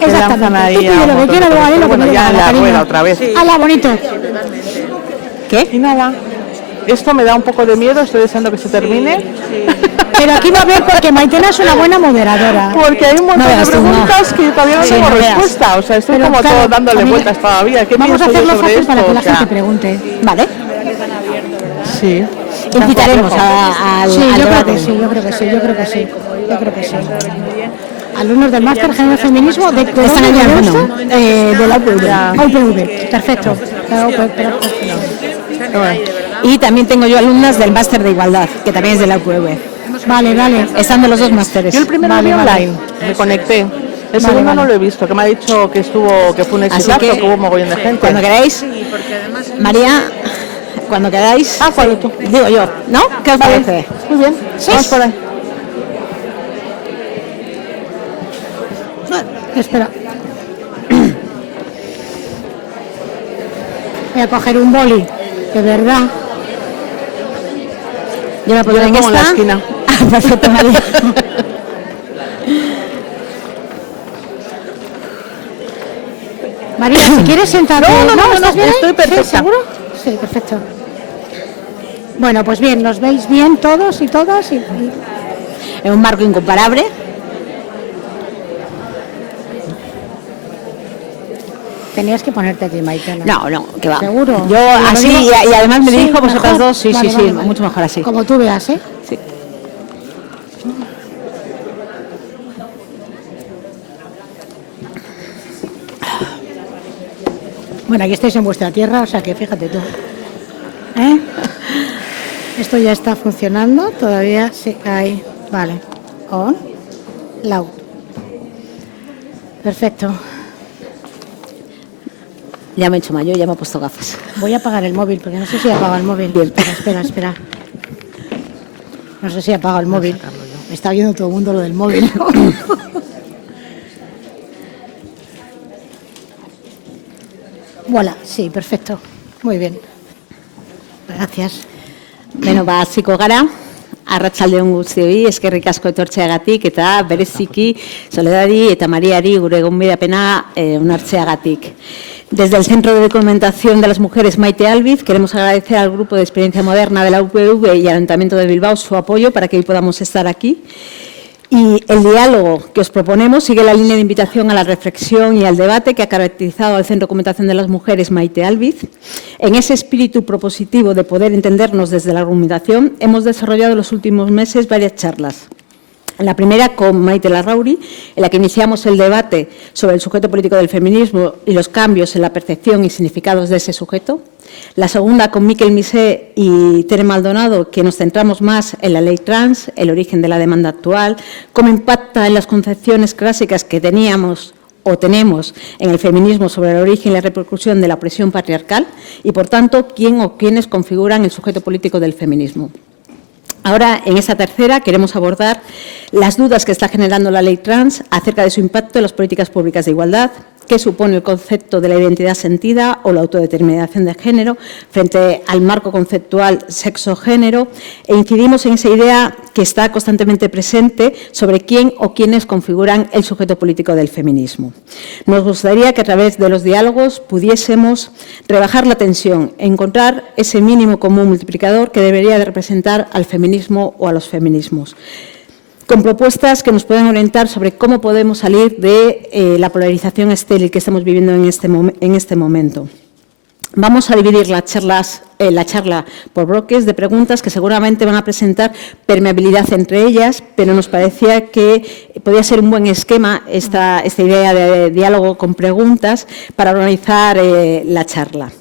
Exactamente. Se lanzan ahí Tú pide lo que quieras, luego haré lo que me dé ya la en gana, la cariño. rueda otra vez. Hala, bonito. ¿Qué? Y nada, esto me da un poco de miedo, estoy deseando que se termine. Pero aquí va a ver porque Maitena es una buena moderadora. Porque hay un montón de veas tú, preguntas que todavía no Sí, tengo no veas. respuesta. O sea, estoy Pero como claro, todo dándole también vueltas todavía. ¿Qué vamos a pienso yo hacerlo sobre fácil esto? para que la O sea, gente pregunte. Vale. sí. Invitaremos al Sí, yo creo debate. que sí, yo creo que sí, yo creo que sí. Yo creo que sí. Alumnos del Máster General de Feminismo de Están en el bueno, de la UPV. UPV. Perfecto. Y también tengo yo alumnas del Máster de Igualdad, que también es de la UPV. Vale, vale. Están de los dos másteres. Yo el primero Vale, lo vi vale. online, me conecté. El Vale, segundo vale. no lo he visto, que me ha dicho que fue un exitazo, que hubo un mogollón de gente. Cuando queráis, María, cuando queráis, cuando tú. digo yo, ¿no? ¿Qué os parece? Muy bien, vamos por ahí. Espera. Voy a coger un boli, de verdad. Yo me pongo Yo en me pongo en la esta. esquina. Ah, perfecto, María. María, si quieres sentarte. No, ¿Estás bien ahí? estoy perfecta. ¿Sí, seguro? Sí, perfecto. Bueno, pues bien, ¿nos veis bien todos y todas? En un marco incomparable. Tenías que ponerte aquí, Maitena. No, que va. ¿Seguro? Yo Te lo así, digo. y además me Sí, dirijo a vosotras mejor. dos, sí, Vale, sí, vale, sí, vale. mucho mejor así. Como tú veas, ¿eh? Sí. Bueno, aquí estáis en vuestra tierra, o sea que fíjate tú. ¿Eh? Esto ya está funcionando, todavía sí, ahí, vale. On, loud. Perfecto. Ya me he hecho mayor, ya me he puesto gafas. Voy a apagar el móvil, porque no sé si he apagado el móvil. Bien. Espera. No sé si he apagado el móvil. Me está viendo todo el mundo lo del móvil. Voilà, sí, perfecto. Muy bien. Gracias. Beno, hasiko gara. Arratsaldeon guztioi, eskerrik asko etortzeagatik eta bereziki Soledadi eta Mariari gure gonbidapena onartzeagatik. Desde el Centro de Documentación de las Mujeres Maite Albiz queremos agradecer al Grupo de Experiencia Moderna de la UPV y al Ayuntamiento de Bilbao su apoyo para que hoy podamos estar aquí. Y el diálogo que os proponemos sigue la línea de invitación a la reflexión y al debate que ha caracterizado al Centro de Documentación de las Mujeres Maite Albiz. En ese espíritu propositivo de poder entendernos desde la argumentación, hemos desarrollado en los últimos meses varias charlas. La primera con Maite Larrauri, en la que iniciamos el debate sobre el sujeto político del feminismo y los cambios en la percepción y significados de ese sujeto. La segunda con Miquel Misé y Tere Maldonado, que nos centramos más en la ley trans, el origen de la demanda actual, cómo impacta en las concepciones clásicas que teníamos o tenemos en el feminismo sobre el origen y la repercusión de la opresión patriarcal y, por tanto, quién o quiénes configuran el sujeto político del feminismo. Ahora, en esta tercera, queremos abordar las dudas que está generando la ley trans acerca de su impacto en las políticas públicas de igualdad, qué supone el concepto de la identidad sentida o la autodeterminación de género frente al marco conceptual sexo-género e incidimos en esa idea que está constantemente presente sobre quién o quiénes configuran el sujeto político del feminismo. Nos gustaría que a través de los diálogos pudiésemos rebajar la tensión, encontrar ese mínimo común multiplicador que debería de representar al feminismo o a los feminismos, con propuestas que nos puedan orientar sobre cómo podemos salir de la polarización estéril que estamos viviendo en este momento. Vamos a dividir la charla por bloques de preguntas que seguramente van a presentar permeabilidad entre ellas, pero nos parecía que podía ser un buen esquema esta idea de diálogo con preguntas para organizar la charla.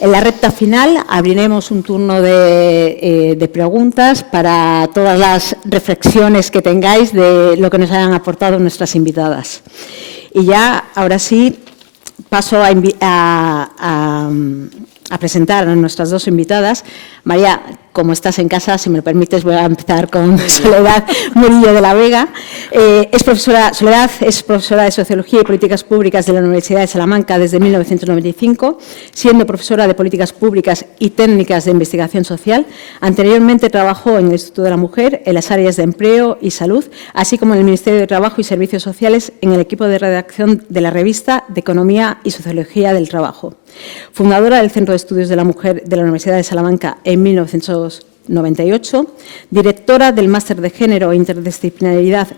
En la recta final abriremos un turno de preguntas para todas las reflexiones que tengáis de lo que nos hayan aportado nuestras invitadas. Y ya, ahora sí, paso a presentar a nuestras dos invitadas. María, como estás en casa, si me lo permites, voy a empezar con Soledad Murillo de la Vega. Soledad es profesora de Sociología y Políticas Públicas de la Universidad de Salamanca desde 1995, siendo profesora de Políticas Públicas y Técnicas de Investigación Social. Anteriormente trabajó en el Instituto de la Mujer, en las áreas de Empleo y Salud, así como en el Ministerio de Trabajo y Servicios Sociales, en el equipo de redacción de la revista de Economía y Sociología del Trabajo. Fundadora del Centro de Estudios de la Mujer de la Universidad de Salamanca en 1998, directora del Máster de Género e Interdisciplinaridad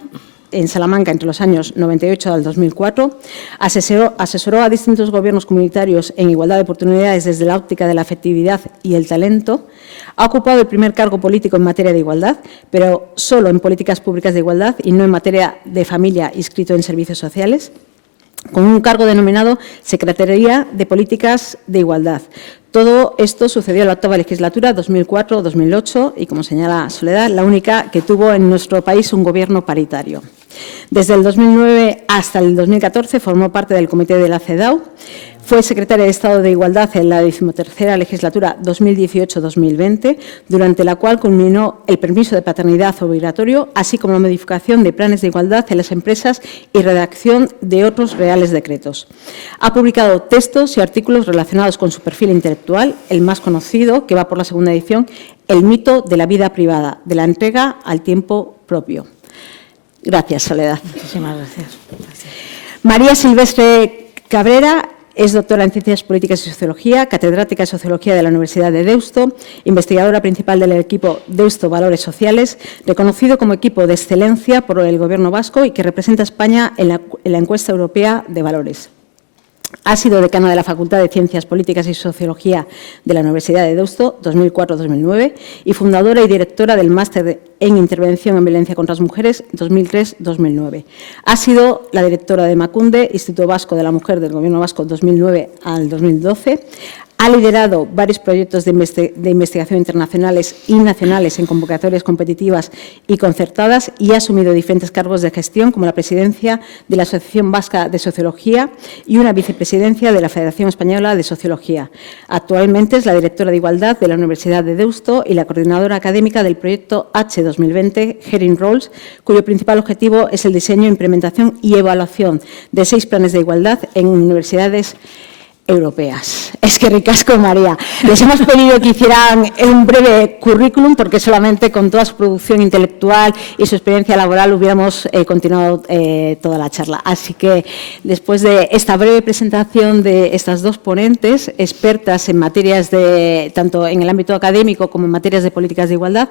en Salamanca entre los años 98 al 2004, asesoró a distintos gobiernos comunitarios en igualdad de oportunidades desde la óptica de la afectividad y el talento, ha ocupado el primer cargo político en materia de igualdad, pero solo en políticas públicas de igualdad y no en materia de familia inscrito en servicios sociales, con un cargo denominado Secretaría de Políticas de Igualdad. Todo esto sucedió en la octava legislatura, 2004-2008, y, como señala Soledad, la única que tuvo en nuestro país un gobierno paritario. Desde el 2009 hasta el 2014 formó parte del comité de la CEDAW. Fue secretaria de Estado de Igualdad en la 13ª legislatura 2018-2020, durante la cual culminó el permiso de paternidad obligatorio, así como la modificación de planes de igualdad en las empresas y redacción de otros reales decretos. Ha publicado textos y artículos relacionados con su perfil intelectual, el más conocido, que va por la segunda edición, El mito de la vida privada, de la entrega al tiempo propio. Gracias, Soledad. Muchísimas gracias. María Silvestre Cabrera es doctora en Ciencias Políticas y Sociología, catedrática de Sociología de la Universidad de Deusto, investigadora principal del equipo Deusto Valores Sociales, reconocido como equipo de excelencia por el Gobierno vasco y que representa a España en la encuesta europea de valores. Ha sido decana de la Facultad de Ciencias Políticas y Sociología de la Universidad de Deusto, 2004-2009, y fundadora y directora del Máster en Intervención en Violencia contra las Mujeres, 2003-2009. Ha sido la directora de Emakunde, Instituto Vasco de la Mujer del Gobierno Vasco, 2009 al 2012. Ha liderado varios proyectos de investigación internacionales y nacionales en convocatorias competitivas y concertadas y ha asumido diferentes cargos de gestión, como la presidencia de la Asociación Vasca de Sociología y una vicepresidencia de la Federación Española de Sociología. Actualmente es la directora de Igualdad de la Universidad de Deusto y la coordinadora académica del proyecto H 2020, Hearing Roles, cuyo principal objetivo es el diseño, implementación y evaluación de 6 planes de igualdad en universidades europeas. Es que ricasco, María. Les hemos pedido que hicieran un breve currículum porque solamente con toda su producción intelectual y su experiencia laboral hubiéramos continuado toda la charla. Así que después de esta breve presentación de estas dos ponentes, expertas en materias de tanto en el ámbito académico como en materias de políticas de igualdad,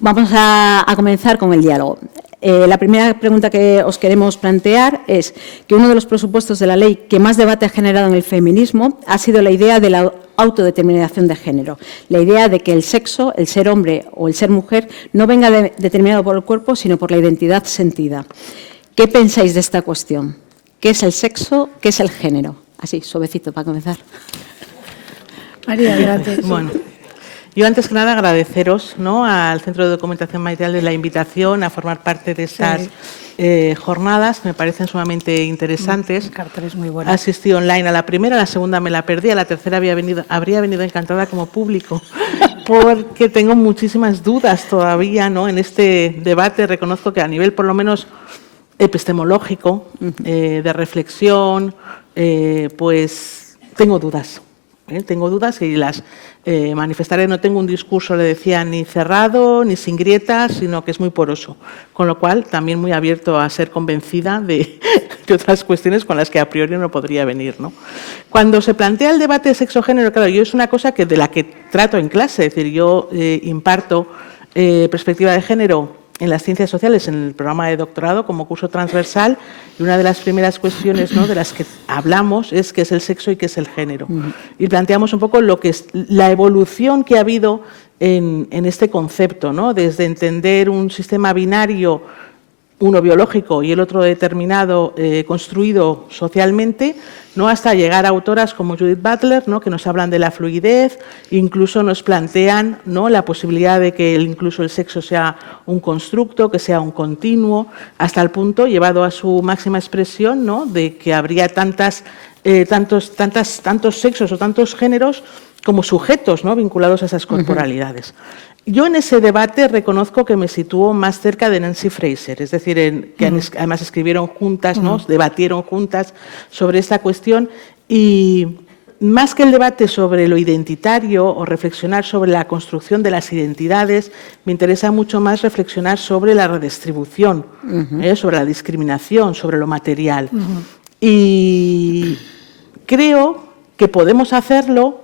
vamos a comenzar con el diálogo. La primera pregunta que os queremos plantear es que uno de los presupuestos de la ley que más debate ha generado en el feminismo ha sido la idea de la autodeterminación de género, la idea de que el sexo, el ser hombre o el ser mujer, no venga determinado por el cuerpo, sino por la identidad sentida. ¿Qué pensáis de esta cuestión? ¿Qué es el sexo? ¿Qué es el género? Así, suavecito, para comenzar. María, gracias. Bueno. Yo, antes que nada, agradeceros, ¿no?, al Centro de Documentación Material de la invitación a formar parte de estas jornadas, que me parecen sumamente interesantes. El cartel es muy bueno. Asistí online a la primera, a la segunda me la perdí, a la tercera habría venido encantada como público, porque tengo muchísimas dudas todavía, ¿no?, en este debate. Reconozco que a nivel, por lo menos, epistemológico, de reflexión, pues tengo dudas. Tengo dudas y las manifestaré. No tengo un discurso, le decía, ni cerrado ni sin grietas, sino que es muy poroso, con lo cual también muy abierto a ser convencida de otras cuestiones con las que a priori no podría venir, ¿no? Cuando se plantea el debate de sexo-género, claro, yo es una cosa de la que trato en clase, es decir, yo imparto perspectiva de género en las ciencias sociales, en el programa de doctorado como curso transversal, y una de las primeras cuestiones, ¿no?, de las que hablamos es qué es el sexo y qué es el género. Y planteamos un poco lo que es la evolución que ha habido en este concepto, ¿no?, desde entender un sistema binario, uno biológico y el otro determinado, construido socialmente, ¿no?, hasta llegar a autoras como Judith Butler, ¿no?, que nos hablan de la fluidez, incluso nos plantean, ¿no?, la posibilidad de que incluso el sexo sea un constructo, que sea un continuo, hasta el punto, llevado a su máxima expresión, ¿no?, de que habría tantos sexos o tantos géneros como sujetos, ¿no?, vinculados a esas corporalidades. Yo en ese debate reconozco que me sitúo más cerca de Nancy Fraser, es decir, que además escribieron juntas, ¿no? Debatieron juntas sobre esta cuestión, y más que el debate sobre lo identitario o reflexionar sobre la construcción de las identidades, me interesa mucho más reflexionar sobre la redistribución, sobre la discriminación, sobre lo material. Y creo que podemos hacerlo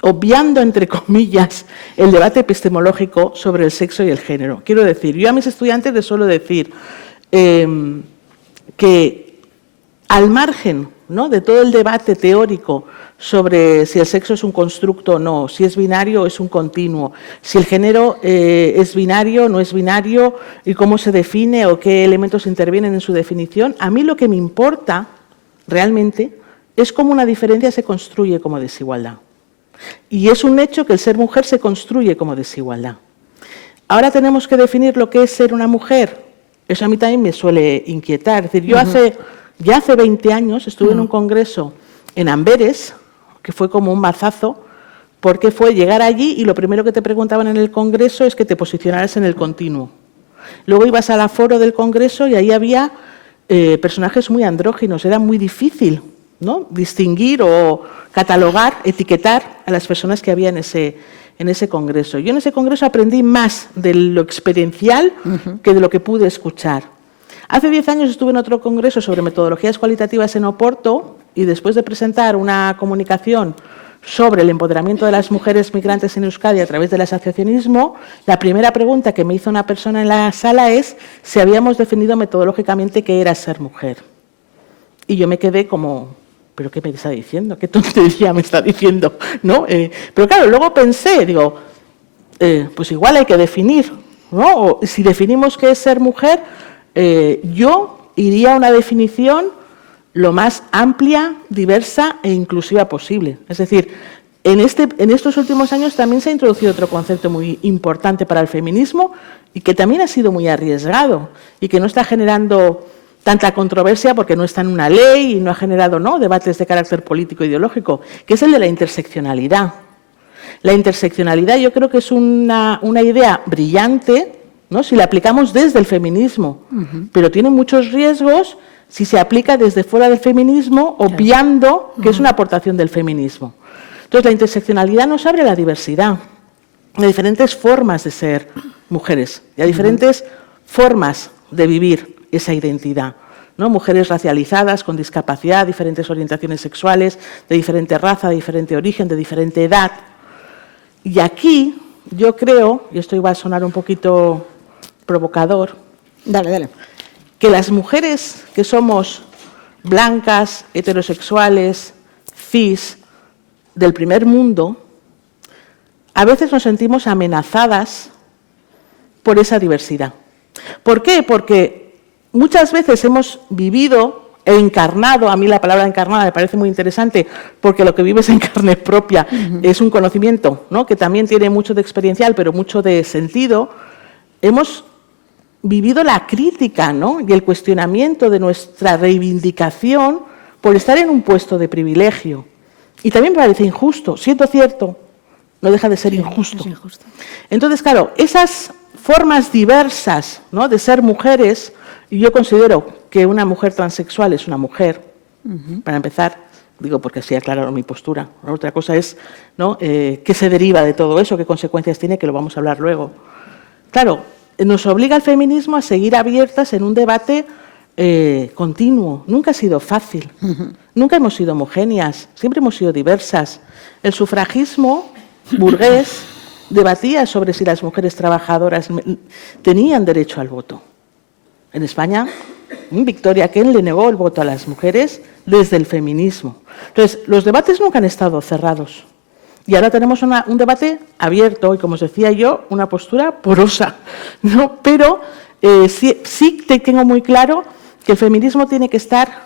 obviando, entre comillas, el debate epistemológico sobre el sexo y el género. Quiero decir, yo a mis estudiantes les suelo decir que al margen, ¿no?, de todo el debate teórico sobre si el sexo es un constructo o no, si es binario o es un continuo, si el género es binario o no es binario y cómo se define o qué elementos intervienen en su definición, a mí lo que me importa realmente es cómo una diferencia se construye como desigualdad. Y es un hecho que el ser mujer se construye como desigualdad. Ahora tenemos que definir lo que es ser una mujer. Eso a mí también me suele inquietar. Es decir, yo ya hace 20 años estuve en un congreso en Amberes, que fue como un mazazo, porque fue llegar allí y lo primero que te preguntaban en el congreso es que te posicionaras en el continuo. Luego ibas al aforo del congreso y ahí había personajes muy andróginos. Era muy difícil, ¿no?, distinguir o catalogar, etiquetar a las personas que había en ese congreso. Yo en ese congreso aprendí más de lo experiencial que de lo que pude escuchar. Hace 10 años estuve en otro congreso sobre metodologías cualitativas en Oporto y después de presentar una comunicación sobre el empoderamiento de las mujeres migrantes en Euskadi a través del asociacionismo, la primera pregunta que me hizo una persona en la sala es si habíamos definido metodológicamente qué era ser mujer. Y yo me quedé como, ¿pero qué me está diciendo? ¿Qué tontería me está diciendo? ¿No? Pero claro, luego pensé, digo, pues igual hay que definir, ¿no? O si definimos qué es ser mujer, yo iría a una definición lo más amplia, diversa e inclusiva posible. Es decir, en estos últimos años también se ha introducido otro concepto muy importante para el feminismo y que también ha sido muy arriesgado y que no está generando tanta controversia porque no está en una ley y no ha generado, ¿no?, debates de carácter político e ideológico, que es el de la interseccionalidad. La interseccionalidad yo creo que es una idea brillante, ¿no?, si la aplicamos desde el feminismo, pero tiene muchos riesgos si se aplica desde fuera del feminismo, obviando que es una aportación del feminismo. Entonces, la interseccionalidad nos abre a la diversidad, a diferentes formas de ser mujeres, y a diferentes formas de vivir esa identidad, ¿no? Mujeres racializadas, con discapacidad, diferentes orientaciones sexuales, de diferente raza, de diferente origen, de diferente edad. Y aquí yo creo, y esto va a sonar un poquito provocador, Dale. que las mujeres que somos blancas, heterosexuales, cis, del primer mundo, a veces nos sentimos amenazadas por esa diversidad. ¿Por qué? Porque muchas veces hemos vivido e encarnado, a mí la palabra encarnada me parece muy interesante, porque lo que vives en carne propia es un conocimiento, ¿no?, que también tiene mucho de experiencial, pero mucho de sentido. Hemos vivido la crítica, ¿no?, y el cuestionamiento de nuestra reivindicación por estar en un puesto de privilegio. Y también me parece injusto, siendo cierto, no deja de ser injusto. Es injusto. Entonces, claro, esas formas diversas, ¿no?, de ser mujeres, y yo considero que una mujer transexual es una mujer, para empezar, digo porque así aclaro mi postura. La otra cosa es, ¿no?, qué se deriva de todo eso, qué consecuencias tiene, que lo vamos a hablar luego. Claro, nos obliga el feminismo a seguir abiertas en un debate continuo. Nunca ha sido fácil, nunca hemos sido homogéneas, siempre hemos sido diversas. El sufragismo burgués debatía sobre si las mujeres trabajadoras tenían derecho al voto. En España, Victoria Kent le negó el voto a las mujeres desde el feminismo. Entonces, los debates nunca han estado cerrados. Y ahora tenemos un debate abierto y, como os decía yo, una postura porosa, ¿no? Pero sí tengo muy claro que el feminismo tiene que estar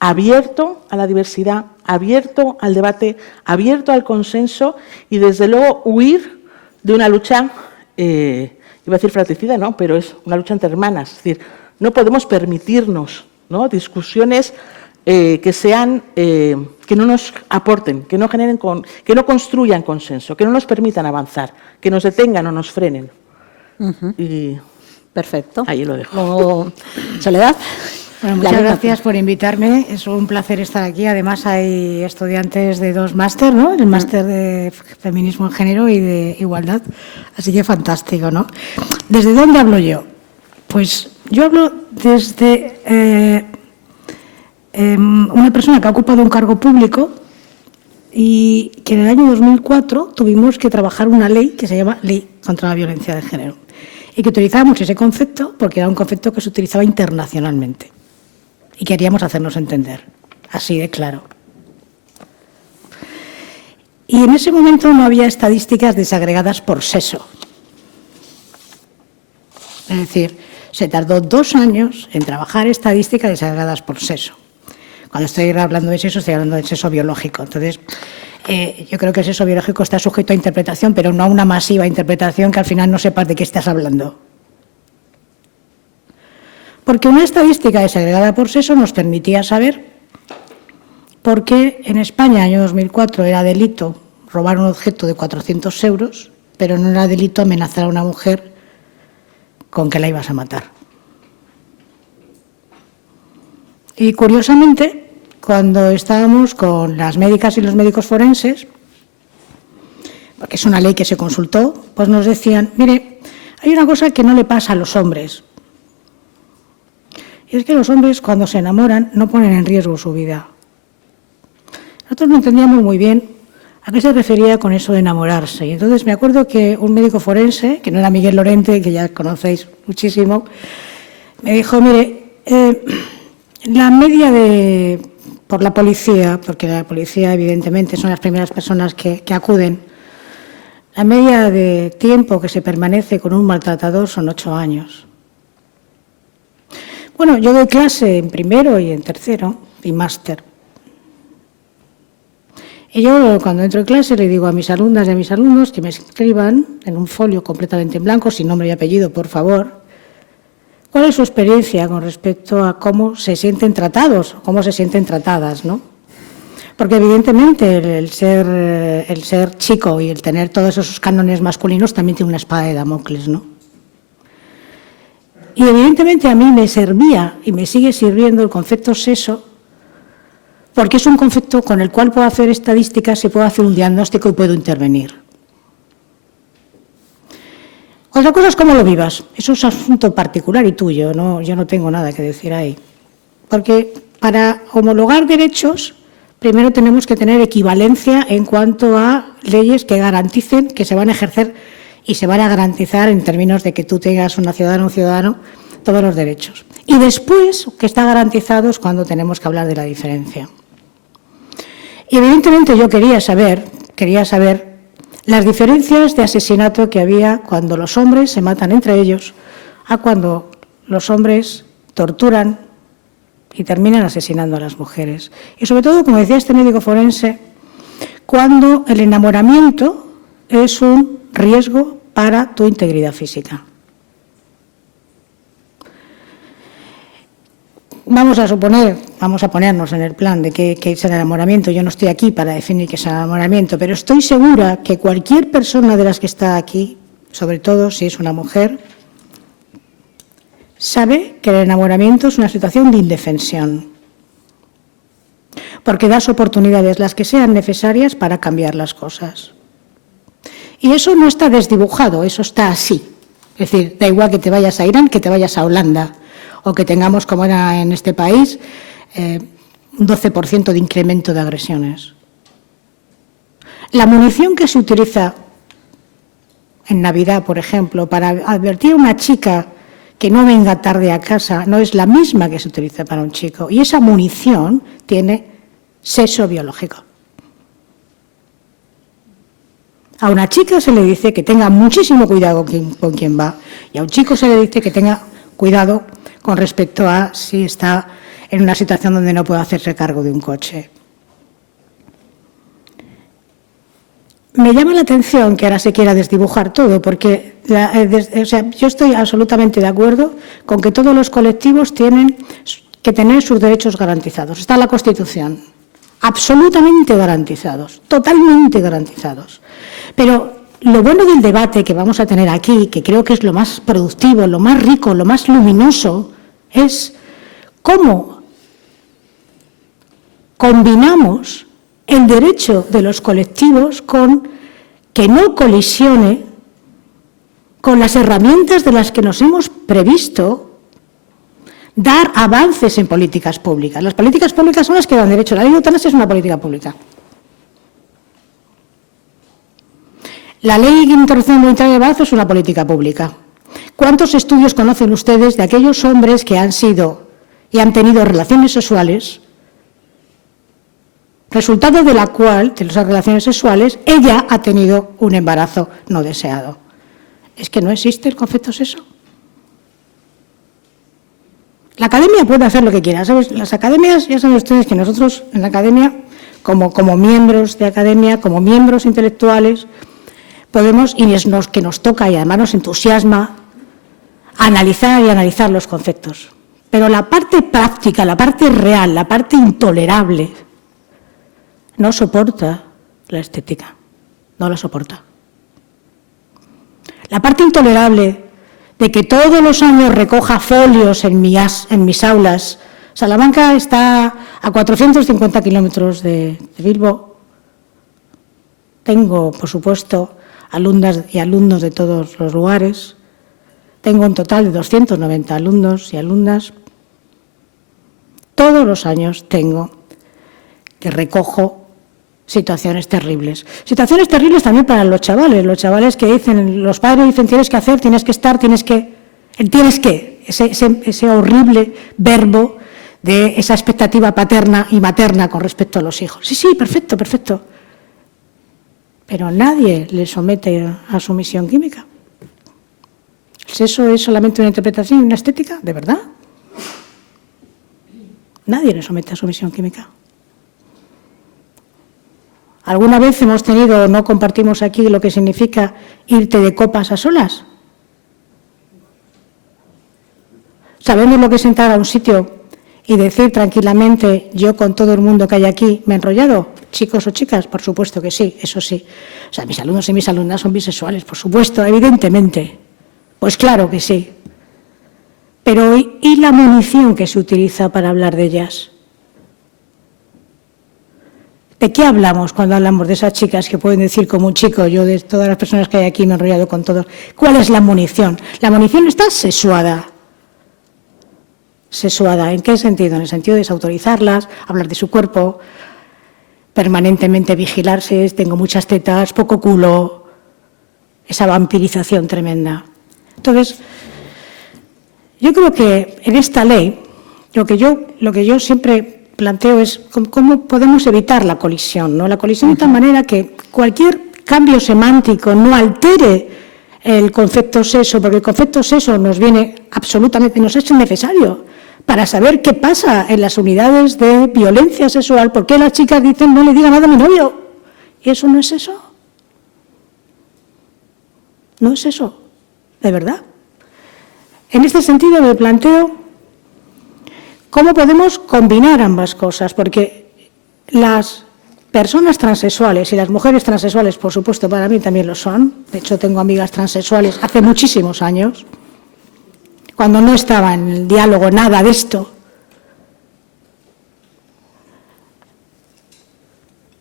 abierto a la diversidad, abierto al debate, abierto al consenso y, desde luego, huir de una lucha, iba a decir fratricida, no, pero es una lucha entre hermanas. Es decir, no podemos permitirnos, ¿no?, discusiones que sean, que no nos aporten, que no generen, que no construyan consenso, que no nos permitan avanzar, que nos detengan o nos frenen. Y perfecto. ahí lo dejo. Luego, Soledad. Bueno, muchas gracias por invitarme. Es un placer estar aquí. Además, hay estudiantes de 2 máster, ¿no? El máster de Feminismo en Género y de Igualdad. Así que fantástico, ¿no? ¿Desde dónde hablo yo? Pues yo hablo desde una persona que ha ocupado un cargo público y que en el año 2004 tuvimos que trabajar una ley que se llama Ley contra la Violencia de Género y que utilizábamos ese concepto porque era un concepto que se utilizaba internacionalmente y queríamos hacernos entender, así de claro. Y en ese momento no había estadísticas desagregadas por sexo. Es decir, se tardó 2 años en trabajar estadísticas desagregadas por sexo. Cuando estoy hablando de sexo, estoy hablando del sexo biológico. Entonces, yo creo que el sexo biológico está sujeto a interpretación, pero no a una masiva interpretación que al final no sepas de qué estás hablando. Porque una estadística desagregada por sexo nos permitía saber por qué en España, año 2004, era delito robar un objeto de 400 euros, pero no era delito amenazar a una mujer con que la ibas a matar. Y curiosamente, cuando estábamos con las médicas y los médicos forenses, porque es una ley que se consultó, pues nos decían, mire, hay una cosa que no le pasa a los hombres. Y es que los hombres, cuando se enamoran, no ponen en riesgo su vida. Nosotros no entendíamos muy bien a qué se refería con eso de enamorarse. Y entonces me acuerdo que un médico forense, que no era Miguel Lorente, que ya conocéis muchísimo, me dijo, mire, la media por la policía, porque la policía evidentemente son las primeras personas que acuden, la media de tiempo que se permanece con un maltratador son 8 años. Bueno, yo doy clase en primero y en tercero y máster. Y yo cuando entro en clase le digo a mis alumnas y a mis alumnos que me escriban en un folio completamente en blanco, sin nombre y apellido, por favor, cuál es su experiencia con respecto a cómo se sienten tratados, cómo se sienten tratadas, ¿no? Porque evidentemente el ser chico y el tener todos esos cánones masculinos también tiene una espada de Damocles, ¿no? Y evidentemente a mí me servía y me sigue sirviendo el concepto sexo, porque es un concepto con el cual puedo hacer estadísticas y puedo hacer un diagnóstico y puedo intervenir. Otra cosa es cómo lo vivas. Eso es asunto particular y tuyo, ¿no? Yo no tengo nada que decir ahí. Porque para homologar derechos, primero tenemos que tener equivalencia en cuanto a leyes que garanticen que se van a ejercer y se van a garantizar en términos de que tú tengas una ciudadana o un ciudadano todos los derechos. Y después, que está garantizado es cuando tenemos que hablar de la diferencia. Y evidentemente yo quería saber las diferencias de asesinato que había cuando los hombres se matan entre ellos a cuando los hombres torturan y terminan asesinando a las mujeres. Y sobre todo, como decía este médico forense, cuando el enamoramiento es un riesgo para tu integridad física. Vamos a ponernos en el plan de qué es el enamoramiento. Yo no estoy aquí para definir qué es el enamoramiento, pero estoy segura que cualquier persona de las que está aquí, sobre todo si es una mujer, sabe que el enamoramiento es una situación de indefensión, porque das oportunidades, las que sean necesarias, para cambiar las cosas. Y eso no está desdibujado, eso está así. Es decir, da igual que te vayas a Irán, que te vayas a Holanda, o que tengamos, como era en este país, un 12% de incremento de agresiones. La munición que se utiliza en Navidad, por ejemplo, para advertir a una chica que no venga tarde a casa, no es la misma que se utiliza para un chico. Y esa munición tiene sexo biológico. A una chica se le dice que tenga muchísimo cuidado con quién va, y a un chico se le dice que tenga cuidado con respecto a si está en una situación donde no puede hacerse cargo de un coche. Me llama la atención que ahora se quiera desdibujar todo, porque yo estoy absolutamente de acuerdo con que todos los colectivos tienen que tener sus derechos garantizados. Está en la Constitución, absolutamente garantizados, totalmente garantizados. Pero lo bueno del debate que vamos a tener aquí, que creo que es lo más productivo, lo más rico, lo más luminoso, es cómo combinamos el derecho de los colectivos con que no colisione con las herramientas de las que nos hemos previsto dar avances en políticas públicas. Las políticas públicas son las que dan derecho. La ley de eutanasia es una política pública. La ley de interrupción voluntaria de embarazo es una política pública. ¿Cuántos estudios conocen ustedes de aquellos hombres que han sido y han tenido relaciones sexuales, resultado de la cual, de esas relaciones sexuales, ella ha tenido un embarazo no deseado? Es que no existe el concepto sexo. La academia puede hacer lo que quiera, ¿sabes? Las academias, ya saben ustedes que nosotros en la academia, como miembros de academia, como miembros intelectuales, podemos, y es que nos toca y además nos entusiasma, analizar los conceptos. Pero la parte práctica, la parte real, la parte intolerable, no soporta la estética, no la soporta. La parte intolerable de que todos los años recoja folios en mis aulas. Salamanca está a 450 kilómetros de Bilbo. Tengo, por supuesto, alumnas y alumnos de todos los lugares. Tengo un total de 290 alumnos y alumnas. Todos los años tengo que recojo situaciones terribles. Situaciones terribles también para los chavales que dicen, los padres dicen tienes que hacer, tienes que estar, ese horrible verbo de esa expectativa paterna y materna con respecto a los hijos. Sí, perfecto. Pero nadie le somete a sumisión química. ¿El sexo es solamente una interpretación y una estética? ¿De verdad? Nadie le somete a sumisión química. ¿Alguna vez hemos tenido, no compartimos aquí lo que significa irte de copas a solas? ¿Sabemos lo que es entrar a un sitio y decir tranquilamente, yo con todo el mundo que hay aquí me he enrollado? Chicos o chicas, por supuesto que sí, eso sí. O sea, mis alumnos y mis alumnas son bisexuales, por supuesto, evidentemente. Pues claro que sí. Pero ¿y la munición que se utiliza para hablar de ellas? ¿De qué hablamos cuando hablamos de esas chicas que pueden decir como un chico, yo de todas las personas que hay aquí me he enrollado con todos? ¿Cuál es la munición? La munición está sexuada. ¿Sexuada? ¿En qué sentido? En el sentido de desautorizarlas, hablar de su cuerpo, permanentemente vigilarse, tengo muchas tetas, poco culo, esa vampirización tremenda. Entonces, yo creo que en esta ley, lo que yo siempre planteo es cómo podemos evitar la colisión, ¿no? La colisión de tal manera que cualquier cambio semántico no altere el concepto sexo, porque el concepto sexo nos viene absolutamente, nos es necesario para saber qué pasa en las unidades de violencia sexual, por qué las chicas dicen no le diga nada a mi novio. ¿Y eso no es eso? No es eso, de verdad. En este sentido me planteo ¿cómo podemos combinar ambas cosas? Porque las personas transexuales y las mujeres transexuales, por supuesto, para mí también lo son. De hecho, tengo amigas transexuales hace muchísimos años, cuando no estaba en el diálogo nada de esto.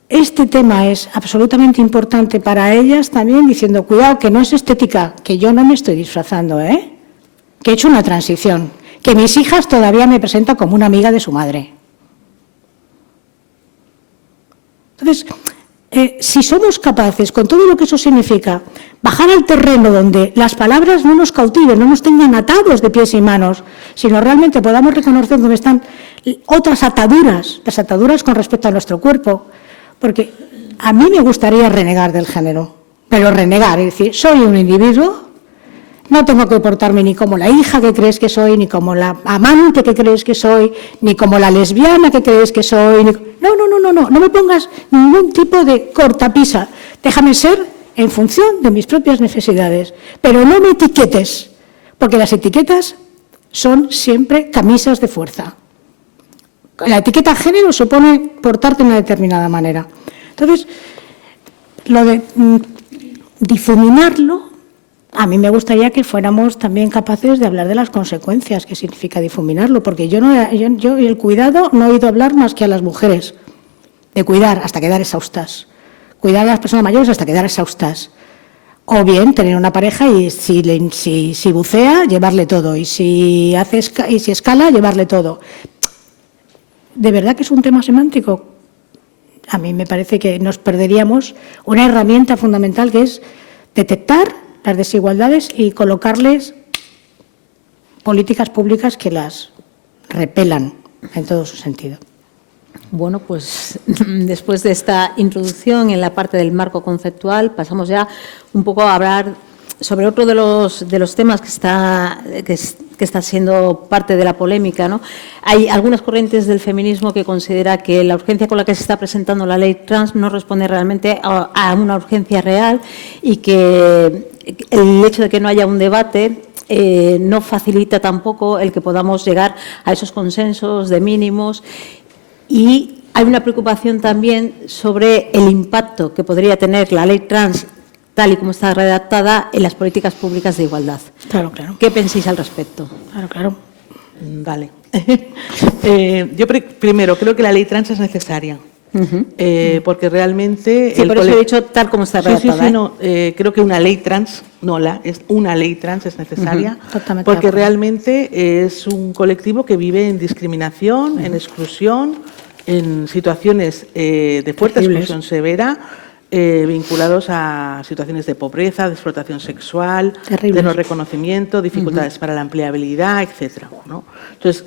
Este tema es absolutamente importante para ellas también, diciendo, cuidado, que no es estética, que yo no me estoy disfrazando, que he hecho una transición, que mis hijas todavía me presentan como una amiga de su madre. Entonces, si somos capaces, con todo lo que eso significa, bajar al terreno donde las palabras no nos cautiven, no nos tengan atados de pies y manos, sino realmente podamos reconocer dónde están otras ataduras, las ataduras con respecto a nuestro cuerpo, porque a mí me gustaría renegar del género, pero renegar, es decir, soy un individuo, no tengo que portarme ni como la hija que crees que soy, ni como la amante que crees que soy, ni como la lesbiana que crees que soy. No me pongas ningún tipo de cortapisa. Déjame ser en función de mis propias necesidades, pero no me etiquetes, porque las etiquetas son siempre camisas de fuerza. la etiqueta género supone portarte de una determinada manera. Entonces, lo de difuminarlo, a mí me gustaría que fuéramos también capaces de hablar de las consecuencias que significa difuminarlo, porque yo el cuidado no he oído hablar más que a las mujeres, de cuidar hasta quedar exhaustas, cuidar a las personas mayores hasta quedar exhaustas, o bien tener una pareja y si bucea, llevarle todo, y si escala, llevarle todo. ¿De verdad que es un tema semántico? A mí me parece que nos perderíamos una herramienta fundamental que es detectar las desigualdades y colocarles políticas públicas que las repelan en todo su sentido. Bueno, pues después de esta introducción en la parte del marco conceptual, pasamos ya un poco a hablar sobre otro de los temas que está siendo parte de la polémica, ¿no? Hay algunas corrientes del feminismo que considera que la urgencia con la que se está presentando la ley trans no responde realmente a una urgencia real y que el hecho de que no haya un debate no facilita tampoco el que podamos llegar a esos consensos de mínimos. Y hay una preocupación también sobre el impacto que podría tener la ley trans, tal y como está redactada, en las políticas públicas de igualdad. Claro, claro. ¿Qué pensáis al respecto? Claro, claro. Vale. Yo primero creo que la ley trans es necesaria. Porque realmente... Sí, por eso he dicho tal como está redactada. Sí, no, creo que una ley trans, una ley trans es necesaria, Totalmente porque de acuerdo. realmente es un colectivo que vive en discriminación, en exclusión, en situaciones de fuerte Terribles. exclusión severa, vinculados a situaciones de pobreza, de explotación sexual, Terribles. de no reconocimiento, dificultades para la empleabilidad, etcétera, ¿no? Entonces,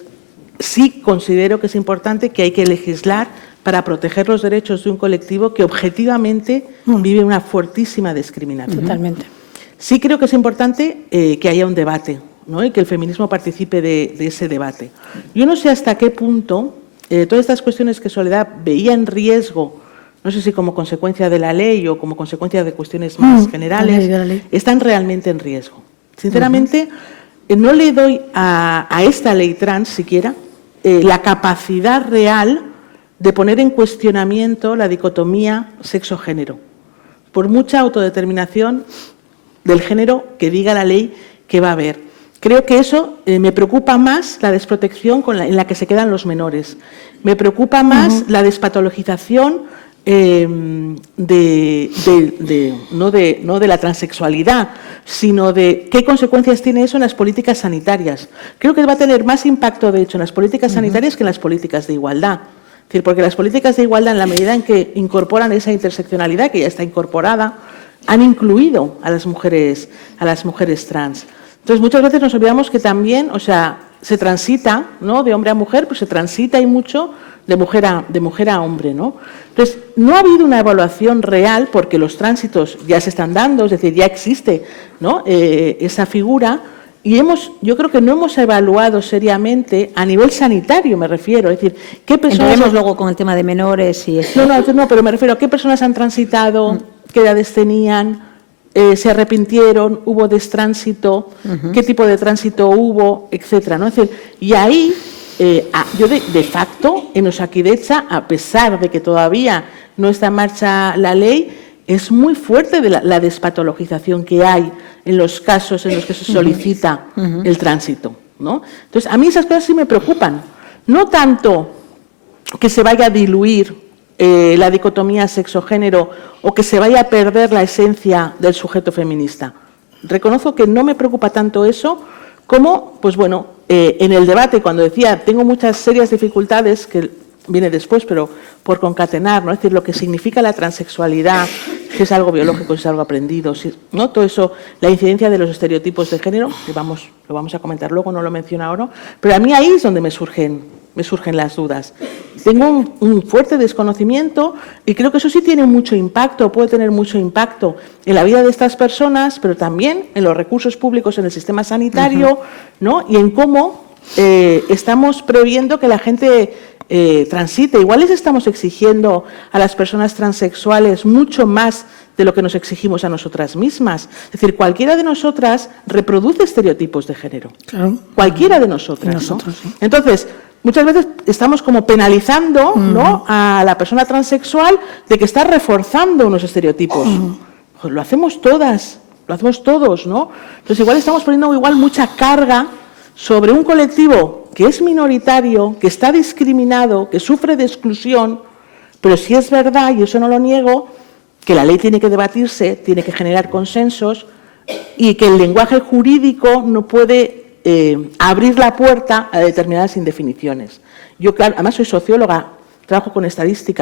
sí considero que es importante que hay que legislar para proteger los derechos de un colectivo que objetivamente vive una fuertísima discriminación. Totalmente. Sí creo que es importante que haya un debate, ¿no? Y que el feminismo participe de ese debate. Yo no sé hasta qué punto todas estas cuestiones que Soledad veía en riesgo, no sé si como consecuencia de la ley o como consecuencia de cuestiones más generales, de la ley. están realmente en riesgo. Sinceramente, no le doy a esta ley trans siquiera la capacidad real de poner en cuestionamiento la dicotomía sexo-género, por mucha autodeterminación del género que diga la ley que va a haber. Creo que eso me preocupa más la desprotección en la que se quedan los menores. Me preocupa más la despatologización no de la transexualidad, sino de qué consecuencias tiene eso en las políticas sanitarias. Creo que va a tener más impacto, de hecho, en las políticas sanitarias que en las políticas de igualdad. Es decir, porque las políticas de igualdad, en la medida en que incorporan esa interseccionalidad, que ya está incorporada, han incluido a las mujeres trans. Entonces, muchas veces nos olvidamos que también, se transita, ¿no?, de hombre a mujer, pues se transita y mucho de mujer a hombre, ¿no? Entonces, no ha habido una evaluación real porque los tránsitos ya se están dando, es decir, ya existe, ¿no?, esa figura. Y yo creo que no hemos evaluado seriamente, a nivel sanitario me refiero, es decir, ¿qué personas... Entraremos luego con el tema de menores y eso. No, pero me refiero a qué personas han transitado, qué edades tenían, se arrepintieron, hubo destránsito, qué tipo de tránsito hubo, etcétera, ¿no? Es decir, y ahí, yo de facto, en Osakidetza, a pesar de que todavía no está en marcha la ley, es muy fuerte de la despatologización que hay en los casos en los que se solicita el tránsito, ¿no? Entonces, a mí esas cosas sí me preocupan. No tanto que se vaya a diluir la dicotomía sexo-género o que se vaya a perder la esencia del sujeto feminista. Reconozco que no me preocupa tanto eso como, pues bueno, en el debate, cuando decía, tengo muchas serias dificultades, que viene después, pero por concatenar, ¿no? Es decir, lo que significa la transexualidad, si es algo biológico, si es algo aprendido, ¿no? Todo eso, la incidencia de los estereotipos de género, que lo vamos a comentar luego, no lo menciono ahora, pero a mí ahí es donde me surgen las dudas. Tengo un fuerte desconocimiento y creo que eso sí tiene mucho impacto, puede tener mucho impacto en la vida de estas personas, pero también en los recursos públicos en el sistema sanitario, ¿no? Y en cómo estamos previendo que la gente transite. Igual les estamos exigiendo a las personas transexuales mucho más de lo que nos exigimos a nosotras mismas. Es decir, cualquiera de nosotras reproduce estereotipos de género. Claro. Cualquiera de nosotras. Nosotros, ¿no? sí. Entonces, muchas veces estamos como penalizando ¿no? a la persona transexual de que está reforzando unos estereotipos. Pues lo hacemos todas, lo hacemos todos, ¿no? Entonces, igual estamos poniendo mucha carga sobre un colectivo que es minoritario, que está discriminado, que sufre de exclusión, pero sí es verdad, y eso no lo niego, que la ley tiene que debatirse, tiene que generar consensos y que el lenguaje jurídico no puede abrir la puerta a determinadas indefiniciones. Yo, claro, además soy socióloga, trabajo con estadística.